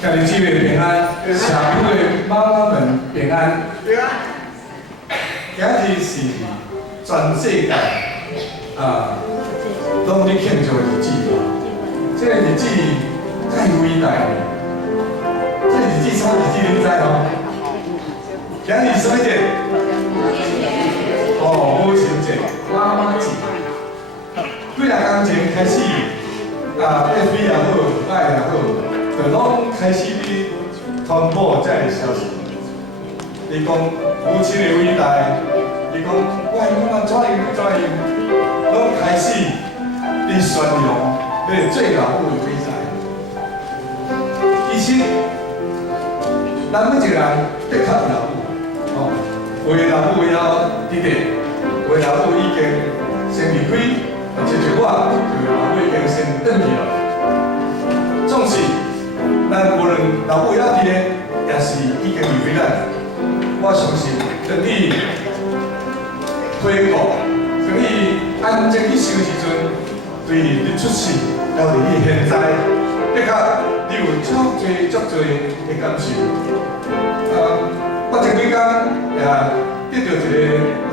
家己姊妹平安，社区的妈妈们平安。今日是全世界拢咧庆祝的日子，这个日子太伟大了。这个日子什么日子你知吼？今日什么节？母亲节、妈妈节。几日工前开始，FB 也好，赖也好，就拢开始咧传播这个消息。你讲母亲的伟大，你讲我的妈妈怎样，拢开始咧宣扬咧做老母的伟大。其实，咱每一个人的确有老母，为老母了伫地，为老母已经先离开，亲像我，就老母已经先转去了。总是，咱无论老母了伫地，也是已经离开咱。我相信，等你回国，等你安静去想时阵，对你出世，到你现在，的确你有足多的感受。我前几天也得到一个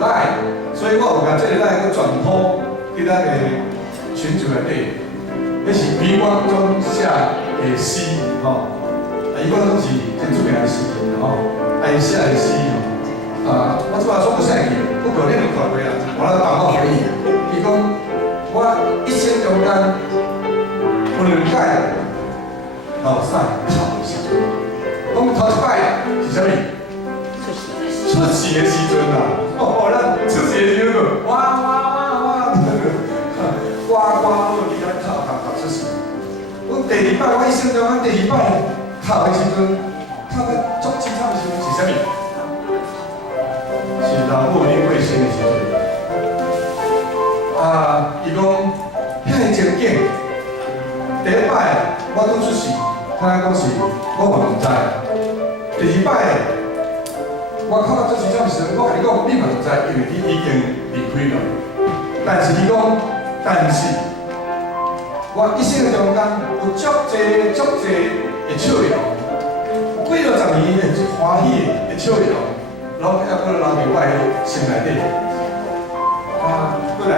赖，所以我有把这个赖去转播伫咱的群组内底。迄是余光中写的诗，余光中是真出名的诗人，伊写的诗我即摆说不出来，不过你有看过啦，我来帮我回忆。伊讲我一生中间不能改老师考试，讲头一摆是啥物？出世的时阵啦，咱出世的时阵，哇，呱呱落地咱考出世。我第二摆，我一生中间第二摆考的时阵，考到足精彩的时阵是啥物？是老母恁过生的时阵，伊讲遐个情景，第一摆我拄出世，他讲是我嘛唔知；第二摆我考到足精彩的时阵，我甲你讲，你嘛唔知，因为你已经离开了。但是伊讲，但是我一生中间有足多的笑容，几落十年的欢喜的笑容。拢还佫留伫我的心内底，佫来，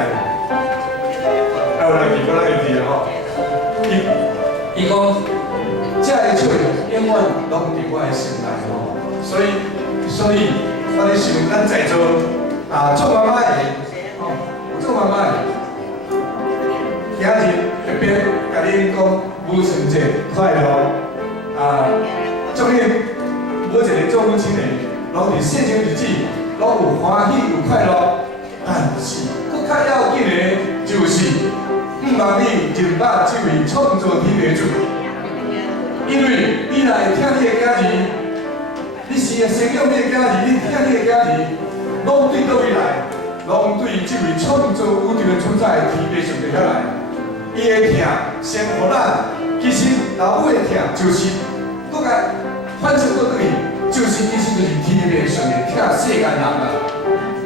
还有来记吼。伊讲，这个笑容永远拢伫我的心内吼。所以我咧想，咱在座做妈妈的，做妈妈的，今日特别甲你讲母亲节快乐，祝你每一个做母亲的。拢伫细情日子，拢有欢喜有快乐，但是佫较要紧的，就是毋望你任把这位创造天的主，因为你若会听你的家己，你是会生养你的家己，你听你的家己，拢对倒位来，拢对这位创造宇宙的存在天父上帝遐来，伊的疼先互咱，其实老母的疼就是佫甲反射倒转去。就是其实就是天父上帝疼世间人啦，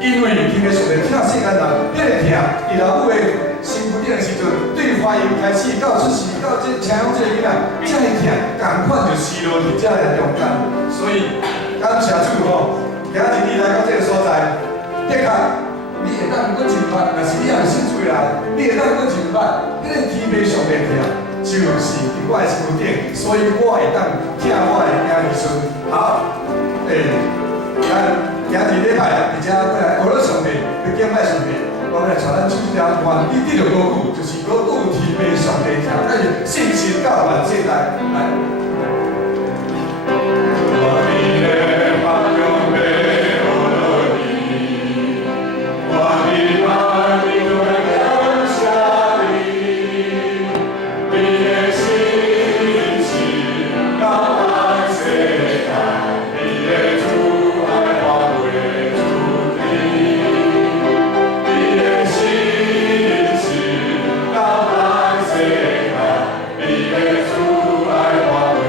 因为天父上帝疼世间人，迄个疼，伫老母的身躯顶的时阵，对怀孕开始到出世到这请养这个囡仔，这个疼，共款就死落伫这个中间。所以感谢主吼，今日你来到这个所在，的确你会当佫真捌，但是你也是信主来，你会当佫真捌，迄个天父上帝疼，就是伫我的身躯顶，所以我会当疼我的囝儿孙。好，今日礼拜，而且过来俄罗上帝，去敬拜上帝，我们来传咱出条原你第六歌曲，就是歌曲天父上帝听，咱信心到万世代来。主爱我。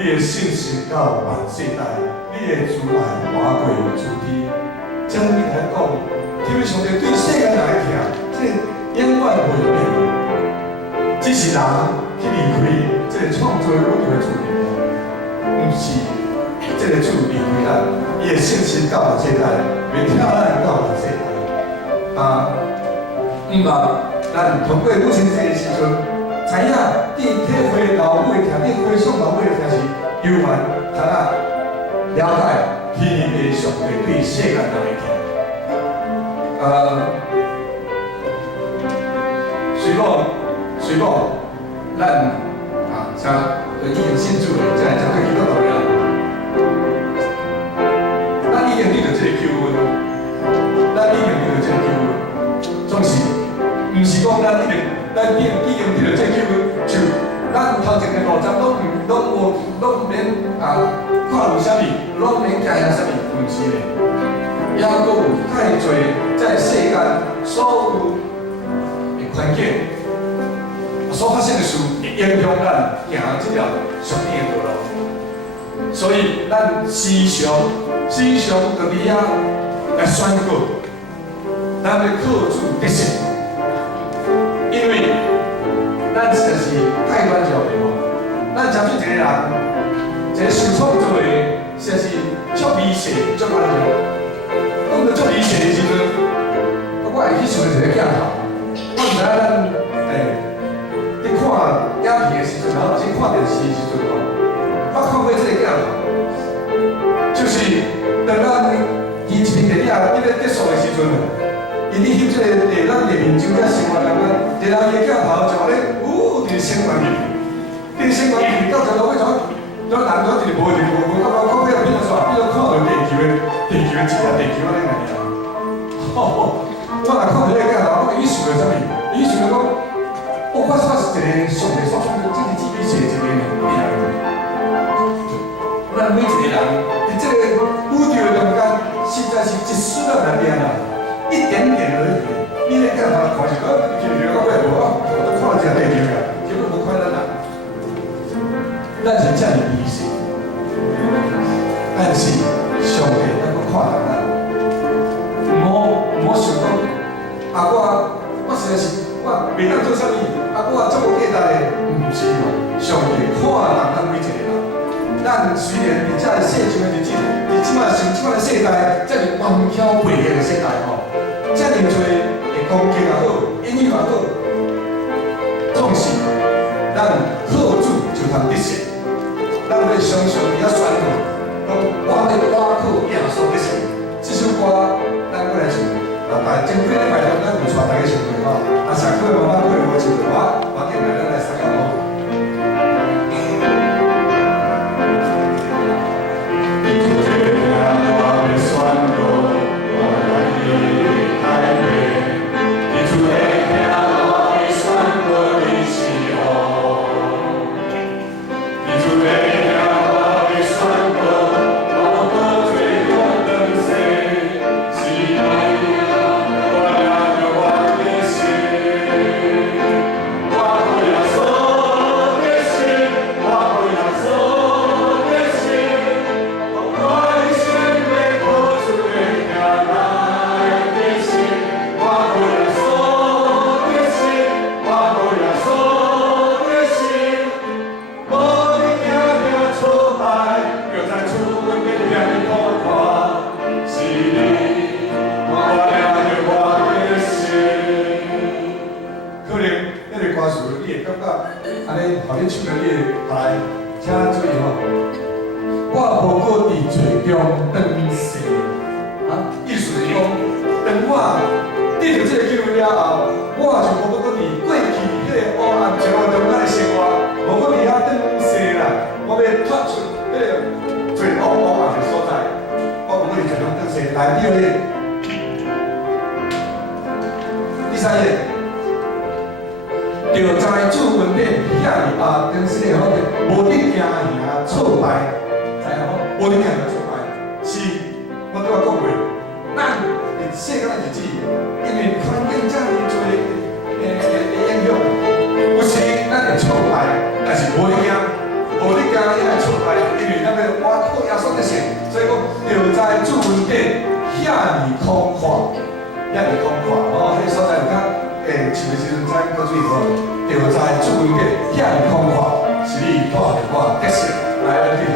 你的信心到万世代，你的慈爱跨过诸天。将你来讲，因为上帝对世间人来听，这永远袂变。只是人去离开这个创造宇宙的主，不是这个主离开咱，伊的信心到万世代，袂听咱到万世代。咱通过母亲节的时阵，知影伫体会老母的听，伫回想老母的听是悠然，通了解天的上帝对世间人的听。随后，咱像已经信主的，这来才对基督徒的。咱已经得到这个救恩，总是，毋是讲咱已经得到这个救恩，就咱头前的路站拢免看有啥物，拢免惊啥物，毋是的。也阁有太侪在世间所有的环境所发生的事，会影响咱行这条上天的道路。所以，咱时常就伫遐来宣告，咱要靠主得胜，因为咱实在是太软弱了吼。咱真做一个人，一个受创造的，实在是足微细、足软弱。讲到足理性的时阵，我会去想一个镜头。我毋知咱伫看影片的时阵，然后或是看电视的时阵吼，我看过这个镜头，就是当咱演一片电影要结束的时阵，因伫翕这个咱面面上遮生活人一人伊的镜头就安尼，伫升悬入去，到最后尾怎人一直无，到后尾变做啥？变做看到地球的一个地球安尼个尔。我若看到这个镜头，我伊想到啥物？伊想到讲，我是一个上帝所创造，这个只比是一个人。咱每一个人伫这个宇宙的中间，实在是一丝都难念啊，一点点而已。你咧镜头看是讲，地球到尾无啊，我都看到这个地球啊，结果无看到人。咱是遮尔微细，但是上帝能够看到咱，莫想讲我实在是袂当做啥物，我这么简单的，毋是哦。上帝看人每一个人，咱虽然伫遮世上的日子，伫即摆的世代，遮尔荒腔背逆的世代吼，遮尔多的攻击也好，言语也好，总是咱靠主就通得胜。咱要常常伫遐宣告，讲我要靠耶稣得胜。这首歌咱过来唱，前几礼拜咱有带大家唱过吼，上课慢慢过我唱我今日咱来参加咯。无你惊，也会挫败。性，所以讲要在主文底遐尼空旷，遐尼空旷，迄个所在有较树的时阵才过水无，要在主文底遐尼空旷，是你带着我特色来咱去学。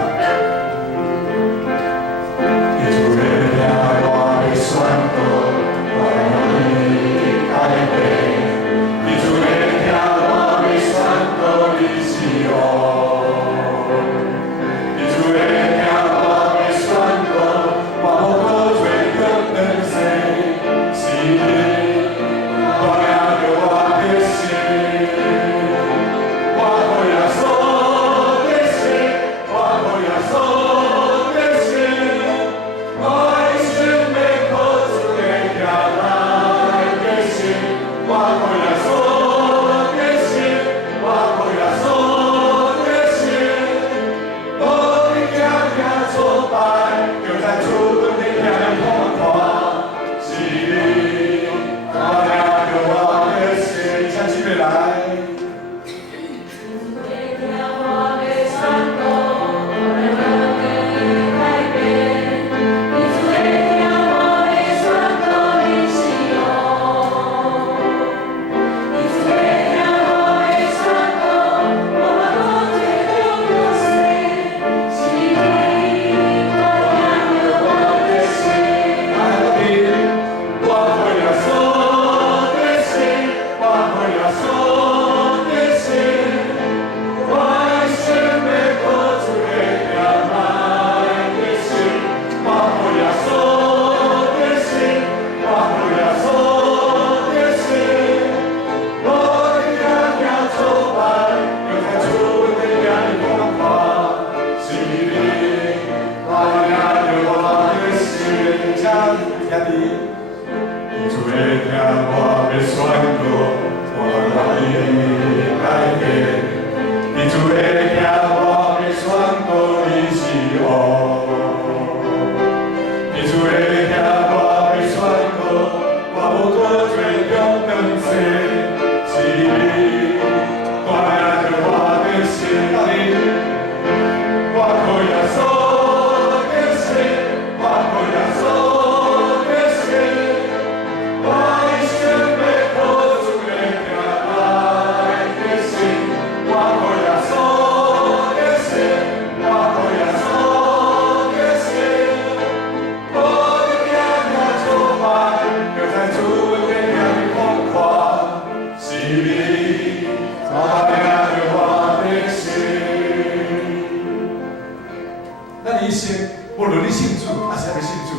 无论你信主还是还未信主，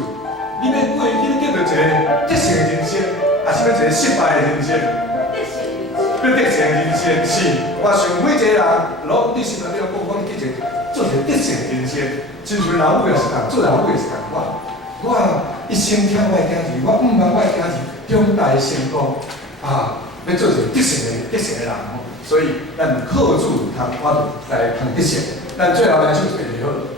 你要过，你要过着一个得胜的人生，还是要一个失败的人生？要得胜的人生是，我想每一个人拢你心内底讲，我去做一个得胜的人生。真像老母也是共，做老母也是共款。我一生听我的囝儿，我5万我的囝儿长大成功啊，要做一个得胜的人吼。所以咱靠主，我来通得胜。咱最后来唱一首歌。